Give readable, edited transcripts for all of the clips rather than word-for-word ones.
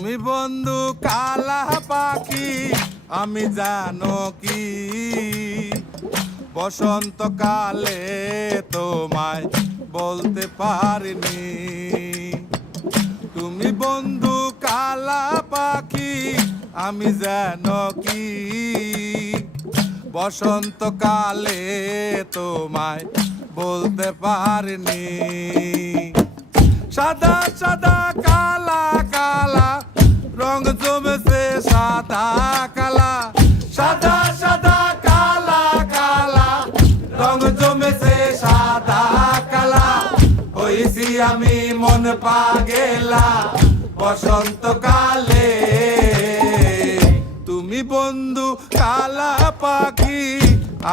তুমি বন্ধু কালা পাখি আমি জানো কি বসন্তকালে তোমায় বলতে পারিনি। তুমি বন্ধু কালা পাখি আমি জানো কি বসন্তকালে তোমায় বলতে পারিনি। সাদা সাদা কালা কালা রং জমেছে সাদা কালা, সাদা সাদা কালা কালা রং জমেছে সাদা কালা। হইছি আমি মন পাগেলা বসন্তকালে। তুমি বন্ধু কালা পাখি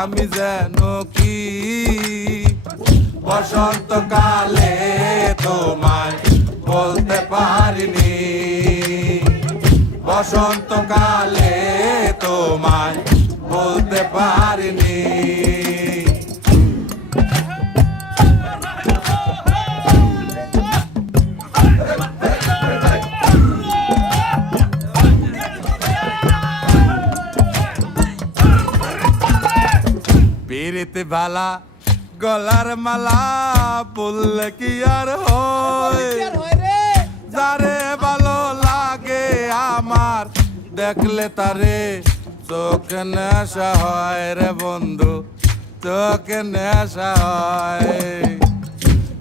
আমি যেন কি বসন্তকালে তোমায় বলতে পারিনি। বসন্তকালে তোমায় বলতে পারিনি। পিরিতে বালা গলার মালা বললে কি আর হয়, যারে ভালো লাগে আমার দেখলে তারে চোখে নেশা হয় রে বন্ধু, চোখে নেশা হয়।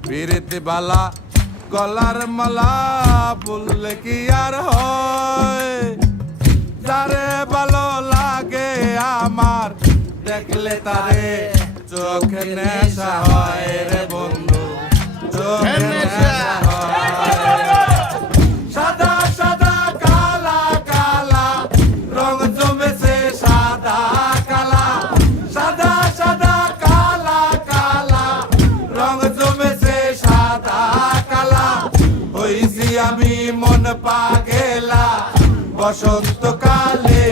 পিরিতে বালা গলার মালা বললে কি আর হয়, যারে ভালো লাগে আমার দেখলে তারে চোখে নেশা হয় রে বন্ধু, চোখে নেশা হয়। সাদা সাদা কালা কালা রং জমেছে সাদা কালা, সাদা সাদা কালা কালা রং জমেছে সাদা কালা। হইছি আমি মন পাগেলা বসন্তকালে।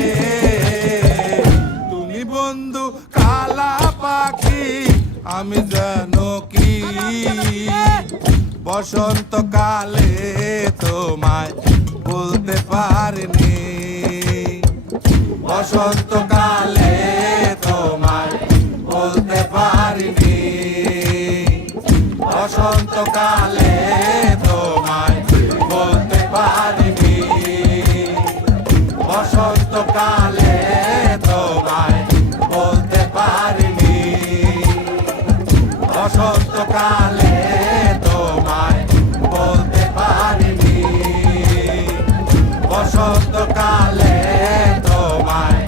তুমি বন্ধু কালা পাখি আমি জানো কি বসন্তকালে তোমায় বলতে পারিনি। বসন্তকালে তোমায় বলতে পারিনি। বসন্তকালে তোমায় বলতে পারিনি। বসন্তকালে তোমায় বলতে পারিনি। বসন্তকালে তোমায় বলতে পারিনি। বসন্তকালে তোমায়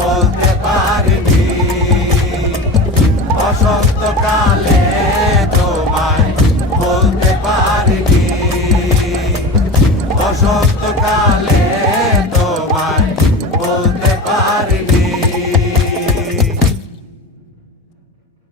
বলতে পারিনি। বসন্তকালে